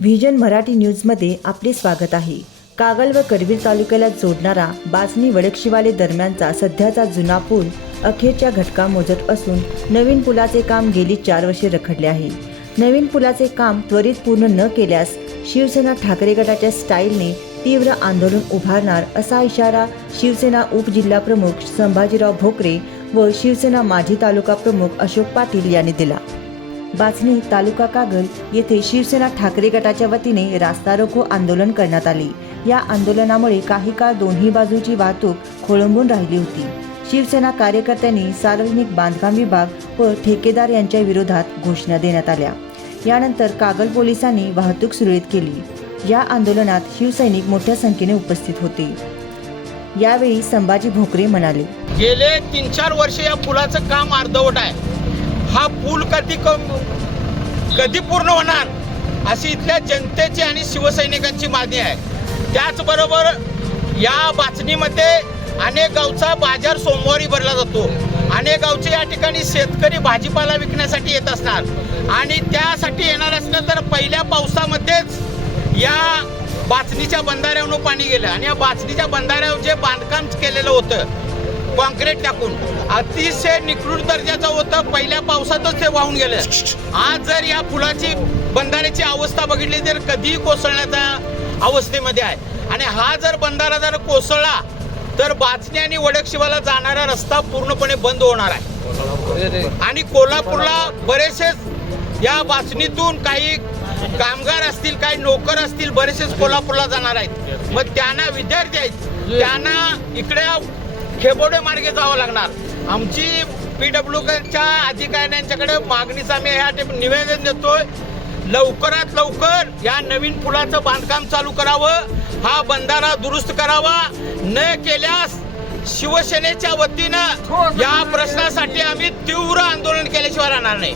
Vision Marathi न्यूजमध्ये आपले स्वागत आहे. कागल व करवीर तालुक्याला जोडणारा बासनी वडकशिवाले दरम्यानचा सध्याचा जुना पूल अखेरच्या घटका मोजत असून नवीन पुलाचे काम गेली चार वर्षे रखडले आहे. नवीन पुलाचे काम त्वरित पूर्ण न केल्यास शिवसेना ठाकरे गटाच्या स्टाईलने तीव्र आंदोलन उभारणार असा इशारा शिवसेना उपजिल्हाप्रमुख संभाजीराव भोकरे व शिवसेना माजी तालुका प्रमुख अशोक पाटील यांनी दिला. बाचणी तालुका कागल येथे शिवसेना ठाकरे गटाच्या वतीने रास्ता रोको आंदोलन करण्यात आले. या आंदोलनामुळे काही काळ दोन्ही बाजूची वाहतूक खोळंबून राहिली होती. शिवसेना कार्यकर्त्यांनी सार्वजनिक बांधकाम विभाग व ठेकेदार यांच्या विरोधात घोषणा देण्यात आल्या. यानंतर कागल पोलिसांनी वाहतूक सुरळीत केली. या आंदोलनात शिवसैनिक मोठ्या संख्येने उपस्थित होते. यावेळी संभाजी भोकरे म्हणाले. गेले तीन चार वर्ष या पुलाचं काम अर्धवट आहे. हा पूल कधी कधी पूर्ण होणार? अशी इथल्या जनतेची आणि शिवसैनिकांची मागणी आहे. त्याचबरोबर या बाचणीमध्ये अनेक गावचा बाजार सोमवारी भरला जातो. अनेक गावचे या ठिकाणी शेतकरी भाजीपाला विकण्यासाठी येत असणार. आणि त्यासाठी येणार असलं तर पहिल्या पावसामध्येच या बाचणीच्या बंधाऱ्यावरून पाणी गेलं. आणि या बाचणीच्या बंधाऱ्यावर जे बांधकाम केलेलं होतं कॉन्क्रीट टाकून. अतिशय निकृष्ट दर्जाचं होतं. पहिल्या पावसातच ते वाहून गेलं. आज जर या पुलाची बंधाऱ्याची अवस्था बघितली तर कधीही कोसळण्याच्या अवस्थेमध्ये आहे. आणि हा जर बंधारा जर कोसळला तर बाचणी आणि वडकशिवाला जाणारा रस्ता पूर्णपणे बंद होणार आहे. आणि कोल्हापूरला बरेचसेच या बाचणीतून काही कामगार असतील काही नोकर असतील बरेचसेच कोल्हापूरला जाणार आहेत. मग त्यांना विद्यार्थी आहेत. त्यांना इकडे खेबोडे मार्गे जावं लागणार. आमची पी डब्ल्यू च्या अधिकाऱ्यांच्याकडे मागणीचं आम्ही ह्या निवेदन देतोय. लवकरात लवकर या नवीन पुलाचं बांधकाम चालू करावं. हा बंधारा दुरुस्त करावा. न केल्यास शिवसेनेच्या वतीनं या प्रश्नासाठी आम्ही तीव्र आंदोलन केल्याशिवाय राहणार नाही.